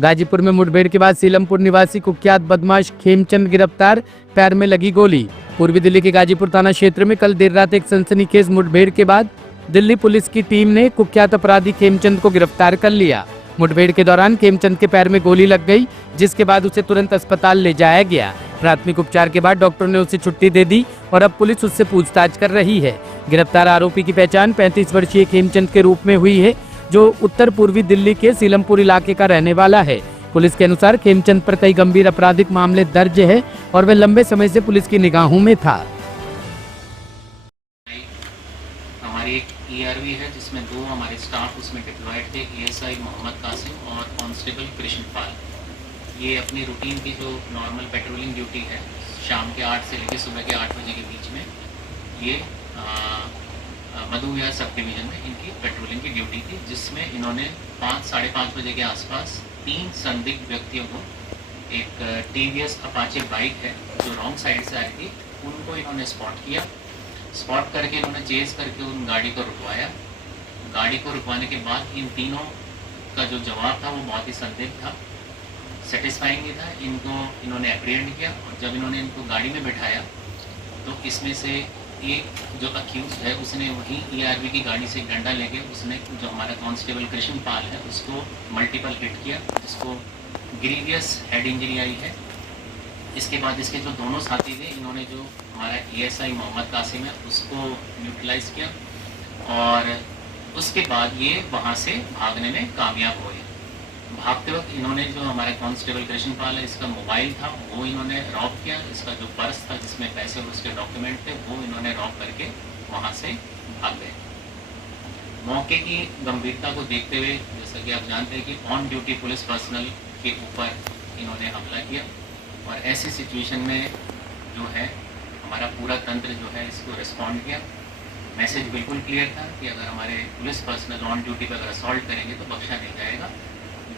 गाजीपुर में मुठभेड़ के बाद सीलमपुर निवासी कुख्यात बदमाश खेमचंद गिरफ्तार, पैर में लगी गोली। पूर्वी दिल्ली के गाजीपुर थाना क्षेत्र में कल देर रात एक सनसनीखेज मुठभेड़ के बाद दिल्ली पुलिस की टीम ने कुख्यात अपराधी खेमचंद को गिरफ्तार कर लिया। मुठभेड़ के दौरान खेमचंद के पैर में गोली लग गई, जिसके बाद उसे तुरंत अस्पताल ले जाया गया। प्राथमिक उपचार के बाद डॉक्टर ने उसे छुट्टी दे दी और अब पुलिस उससे पूछताछ कर रही है। गिरफ्तार आरोपी की पहचान 35 वर्षीय खेमचंद के रूप में हुई है, जो उत्तर पूर्वी दिल्ली के सीलमपुर इलाके का रहने वाला है। पुलिस के अनुसार खेमचंद पर कई गंभीर आपराधिक मामले दर्ज है और वह लंबे समय से पुलिस की निगाहों में था। हमारी एक ERV है जिसमें 2 हमारे स्टाफ उसमें डिप्लॉयड थे, ASI मोहम्मद कासिम और कांस्टेबल कृष्ण पाल। ये अपनी रूटीन की जो नॉर्मल पेट्रोलिंग ड्यूटी है, शाम के 8 से लेकर सुबह के 8 बजे के बीच में ये मधु विहार सब डिवीज़न में इनकी पेट्रोलिंग की ड्यूटी थी, जिसमें इन्होंने 5-5:30 बजे के आसपास 3 संदिग्ध व्यक्तियों को, एक TVS अपाचे बाइक है जो रॉन्ग साइड से आई थी, उनको इन्होंने स्पॉट किया। स्पॉट करके इन्होंने चेस करके उन गाड़ी को रुकवाया। गाड़ी को रुकवाने के बाद इन तीनों का जो जवाब था वो बहुत ही संदिग्ध था, सेटिस्फाइंग ही था। इनको इन्होंने एप्रीहेंड किया और जब इन्होंने इनको गाड़ी में बिठाया तो इसमें से एक जो अक्यूज है उसने वहीं ERV की गाड़ी से एक डंडा लेके उसने जो हमारा कांस्टेबल कृष्ण पाल है उसको मल्टीपल हिट किया, जिसको ग्रीवियस हेड इंजरी आई है। इसके बाद इसके जो दोनों साथी थे, इन्होंने जो हमारा ASI मोहम्मद कासिम है उसको न्यूट्रलाइज किया और उसके बाद ये वहाँ से भागने में कामयाब हुए। भागते वक्त इन्होंने जो हमारा कांस्टेबल कृष्ण पाल है, इसका मोबाइल था वो इन्होंने रॉब किया। इसका जो पर्स था जिसमें पैसे और उसके डॉक्यूमेंट थे वो इन्होंने रॉब करके वहाँ से भाग गए। मौके की गंभीरता को देखते हुए, जैसा कि आप जानते हैं कि ऑन ड्यूटी पुलिस पर्सनल के ऊपर इन्होंने हमला किया और ऐसी सिचुएशन में जो है हमारा पूरा तंत्र जो है इसको रिस्पॉन्ड किया। मैसेज बिल्कुल क्लियर था कि अगर हमारे पुलिस पर्सनल ऑन ड्यूटी पर अगर असॉल्ट करेंगे तो बख्शा नहीं जाएगा।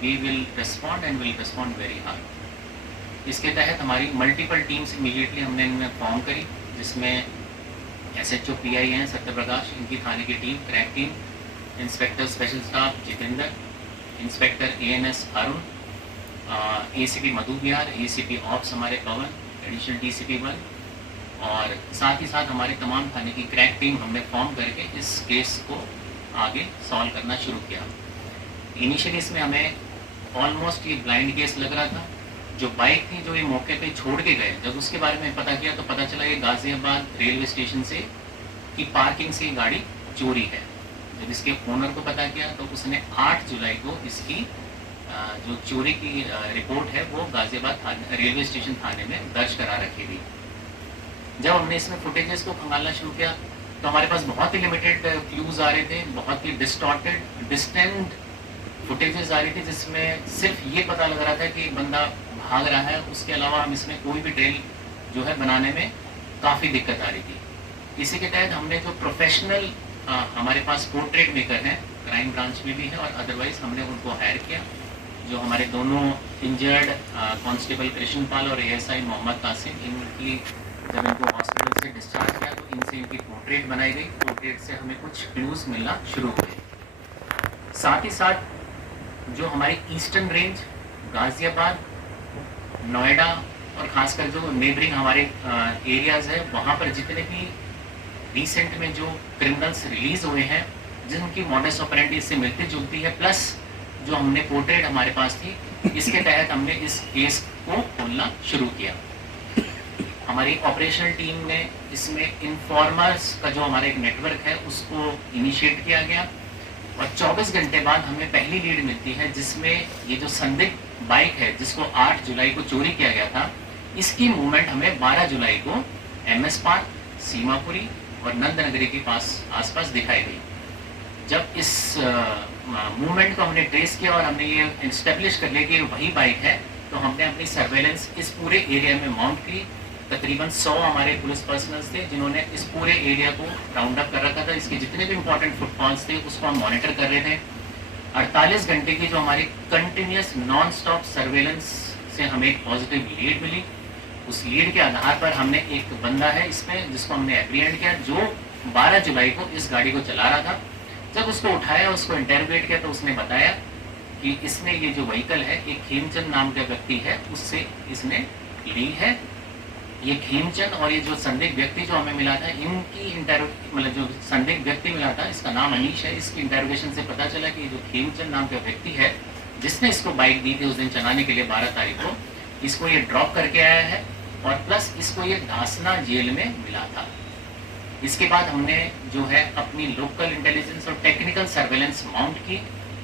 We will respond and will respond very hard. इसके तहत हमारी मल्टीपल टीम्स इमीडिएटली हमने इनमें फॉर्म करी, जिसमें SHO PI हैं सत्य प्रकाश, इनकी थाने की team, crack team, inspector special staff Jitendra, inspector ANS Arun, ACP मधु विहार, ACP ऑप्स हमारे पवन, एडिशनल DCP 1 और साथ ही साथ हमारे तमाम थाने की क्रैक टीम हमने फॉर्म करके इस केस को आगे सॉल्व करना शुरू किया। इनिशियली इसमें हमें ऑलमोस्ट ये ब्लाइंड केस लग रहा था। जो बाइक थी जो ये मौके पे छोड़ के गए, जब उसके बारे में पता किया तो पता चला ये गाजियाबाद रेलवे स्टेशन से की पार्किंग से गाड़ी चोरी है। जब इसके ओनर को पता किया तो उसने 8 जुलाई को इसकी जो चोरी की रिपोर्ट है वो गाजियाबाद रेलवे स्टेशन थाने में दर्ज करा रखी थी। जब हमने इसमें फुटेजेस को खंगालना शुरू किया तो हमारे पास बहुत ही लिमिटेड क्लूज आ रहे थे, बहुत ही डिस्टॉर्टेड डिस्टेंट फुटेजेस आ रही थी, जिसमें सिर्फ ये पता लग रहा था कि एक बंदा भाग रहा है। उसके अलावा हम इसमें कोई भी ट्रेल जो है बनाने में काफ़ी दिक्कत आ रही थी। इसी के तहत हमने जो प्रोफेशनल हमारे पास पोर्ट्रेट मेकर हैं, क्राइम ब्रांच में भी है और अदरवाइज हमने उनको हायर किया। जो हमारे दोनों इंजर्ड कांस्टेबल कृष्ण पाल और ASI मोहम्मद कासिम, इनकी जब इनको हॉस्पिटल से डिस्चार्ज किया तो इनसे इनकी पोर्ट्रेट बनाई गई। पोर्ट्रेट से हमें कुछ क्लूज मिलना शुरू हुए। साथ ही साथ जो हमारी ईस्टर्न रेंज, गाजियाबाद, नोएडा और खासकर जो नेबरिंग हमारे एरियाज़ है, वहाँ पर जितने भी रिसेंट में जो क्रिमिनल्स रिलीज हुए हैं जिनकी मॉडस ऑपरेंडी इससे मिलती जुलती है, प्लस जो हमने पोर्ट्रेट हमारे पास थी, इसके तहत हमने इस केस को खोलना शुरू किया। हमारी ऑपरेशनल टीम ने इसमें इन्फॉर्मर्स का जो हमारा एक नेटवर्क है उसको इनिशिएट किया गया और 24 घंटे बाद हमें पहली लीड मिलती है, जिसमें ये जो संदिग्ध बाइक है जिसको 8 जुलाई को चोरी किया गया था, इसकी मूवमेंट हमें 12 जुलाई को MS पार्क, सीमापुरी और नंदनगरी के आसपास दिखाई दी। जब इस मूवमेंट को हमने ट्रेस किया और हमने ये एस्टेब्लिश कर लिया कि वही बाइक है, तो हमने अपनी सर्वेलेंस इस पूरे एरिया में माउंट की। तकरीबन 100 हमारे पुलिस पर्सनल्स थे जिन्होंने इस पूरे एरिया को राउंड अप कर रखा था। इसके जितने भी इंपॉर्टेंट फुटफॉल्स थे उसको हम मॉनिटर कर रहे थे। 48 घंटे की जो हमारी कंटिन्यूस नॉन स्टॉप सर्वेलेंस से हमें एक पॉजिटिव लीड मिली। उस लीड के आधार पर हमने एक बंदा है इसमें जिसको हमने एप्रीहेंड किया, जो 12 जुलाई को इस गाड़ी को चला रहा था। जब उसको उठाया, उसको इंटरोगेट किया तो उसने बताया कि इसने ये जो व्हीकल है एक खेमचंद नाम का व्यक्ति है उससे इसने ली है। ये खेमचंद और ये जो संदिग्ध व्यक्ति जो हमें मिला था, इनकी मतलब जो संदिग्ध व्यक्ति मिला था इसका नाम अनीश है। इसकी इंटेरोगेशन से पता चला कि जो खेमचंद नाम का व्यक्ति है जिसने इसको बाइक दी थी उस दिन चलाने के लिए 12 तारीख को, इसको ये ड्रॉप करके आया है और प्लस इसको ये धासना जेल में मिला था। इसके बाद हमने जो है अपनी लोकल इंटेलिजेंस और टेक्निकल सर्वेलेंस माउंट की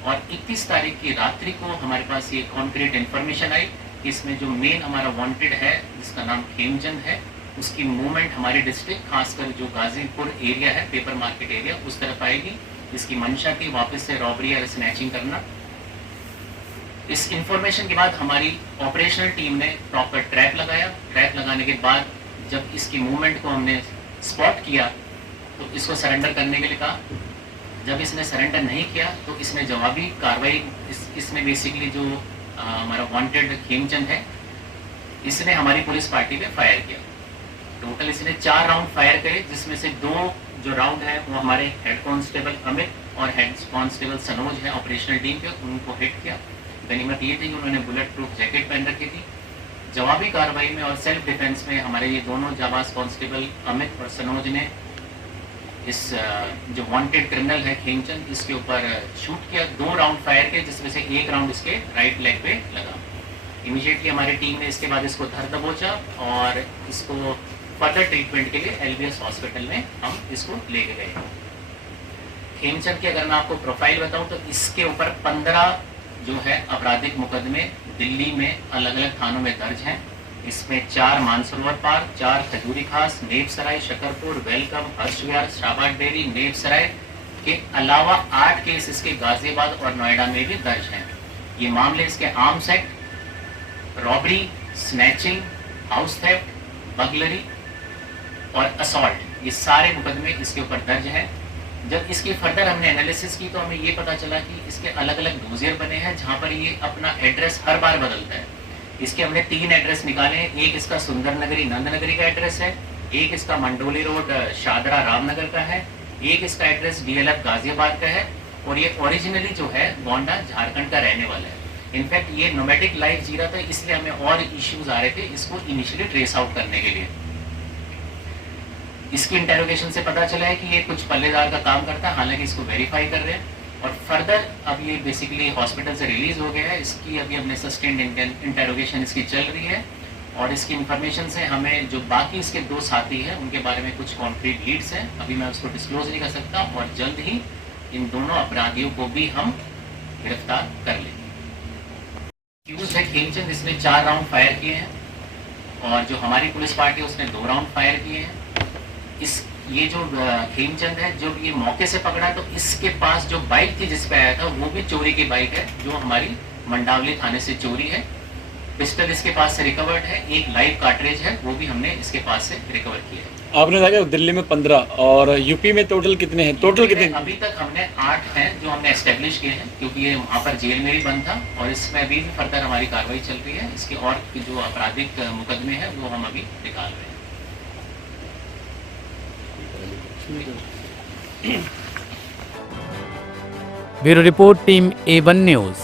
और 21 तारीख की रात्रि को हमारे पास ये कॉन्क्रीट इन्फॉर्मेशन आई कि इसमें जो मेन हमारा वांटेड है जिसका नाम खेमचंद है, उसकी मूवमेंट हमारी डिस्ट्रिक्ट खासकर जो गाजीपुर एरिया है, पेपर मार्केट एरिया, उस तरफ आएगी। इसकी मंशा थी वापस से रॉबरी या स्नैचिंग करना। इस इंफॉर्मेशन के बाद हमारी ऑपरेशनल टीम ने प्रॉपर ट्रैप लगाया। ट्रैप लगाने के बाद जब इसकी मूवमेंट को हमने स्पॉट किया तो इसको सरेंडर करने के लिए कहा। जब इसने सरेंडर नहीं किया तो इसने जवाबी कार्रवाई इसने बेसिकली जो हमारा वांटेड खेमचंद है इसने हमारी पुलिस पार्टी पे फायर किया। टोटल इसने 4 राउंड फायर करे, जिसमें से 2 जो राउंड है वो हमारे हेड कांस्टेबल अमित और हेड कांस्टेबल सनोज है ऑपरेशनल टीम के, उनको हिट किया। गनीमत ये थी कि उन्होंने बुलेट प्रूफ जैकेट पहन रखी थी। जवाबी कार्रवाई में और सेल्फ डिफेंस में हमारे ये दोनों जाबाज कांस्टेबल अमित और सनोज ने इस जो वांटेड क्रिमिनल है खेमचंद इसके ऊपर शूट किया। 2 राउंड फायर किए जिसमें से 1 राउंड इसके राइट लेग पे लगा। इमीडिएटली हमारी टीम ने इसके बाद इसको धर दबोचा और इसको फर्दर ट्रीटमेंट के लिए एलबीएस हॉस्पिटल में हम इसको लेके गए। खेमचंद की अगर मैं आपको प्रोफाइल बताऊं तो इसके ऊपर 15 जो है आपराधिक मुकदमे दिल्ली में अलग अलग थानों में दर्ज हैं। इसमें 4 मानसरोवर पार्क, 4 खजूरी खास, नेपसराय, शकरपुर, वेलकम, हर्ष विहार, शाबाश डेयरी, नेपसराय के अलावा 8 केस इसके गाजियाबाद और नोएडा में भी दर्ज हैं। ये मामले इसके arms act, robbery, snatching, house theft, burglary और असॉल्ट, ये सारे मुकदमे इसके ऊपर दर्ज हैं। जब इसकी फर्दर हमने एनालिसिस की तो हमें ये पता चला कि इसके अलग अलग डोजियर बने हैं जहाँ पर ये अपना एड्रेस हर बार बदलता है। इसके हमने 3 एड्रेस निकाले हैं। एक इसका सुंदर नगरी नंदनगरी का एड्रेस है, एक इसका मंडोली रोड शादरा रामनगर का है, एक इसका एड्रेस डीएलएफ गाजियाबाद का है और ये ओरिजिनली जो है गोंडा झारखंड का रहने वाला है। इनफैक्ट ये नोमैटिक लाइफ जी रहा था, इसलिए हमें और इश्यूज आ रहे थे इसको इनिशियली ट्रेस आउट करने के लिए। इसकी इंटेरोगेशन से पता चला है कि ये कुछ पल्लेदार का काम करता है, हालांकि इसको वेरीफाई कर रहे हैं और फर्दर अब ये बेसिकली हॉस्पिटल से रिलीज हो गया है। इसकी अभी हमने सस्टेन्ड इंटेरोगेशन इसकी चल रही है और इसकी इंफॉर्मेशन से हमें जो बाकी इसके 2 साथी हैं उनके बारे में कुछ कॉन्क्रीट लीड्स हैं, अभी मैं उसको डिस्क्लोज नहीं कर सकता और जल्द ही इन दोनों अपराधियों को भी हम गिरफ्तार कर लेंगे। एक्यूज्ड है खेमचंद, इसने 4 राउंड फायर किए हैं और जो हमारी पुलिस पार्टी है उसने 2 राउंड फायर किए हैं। ये जो खेमचंद है जब ये मौके से पकड़ा तो इसके पास जो बाइक थी जिस पे आया था वो भी चोरी की बाइक है जो हमारी मंडावली थाने से चोरी है। पिस्टल इसके पास से रिकवर्ड है, एक लाइव कार्ट्रिज है वो भी हमने इसके पास से रिकवर किया है। आपने कहा दिल्ली में 15 और यूपी में टोटल कितने हैं? टोटल कितने? अभी तक हमने 8 हैं जो हमने एस्टेब्लिश किए हैं क्योंकि ये वहाँ पर जेल में भी बंद था और इसमें अभी भी फर्दर हमारी कार्रवाई चल रही है। इसके और जो आपराधिक मुकदमे हैं वो हम अभी निकाल रहे हैं। Bureau report team A1 news.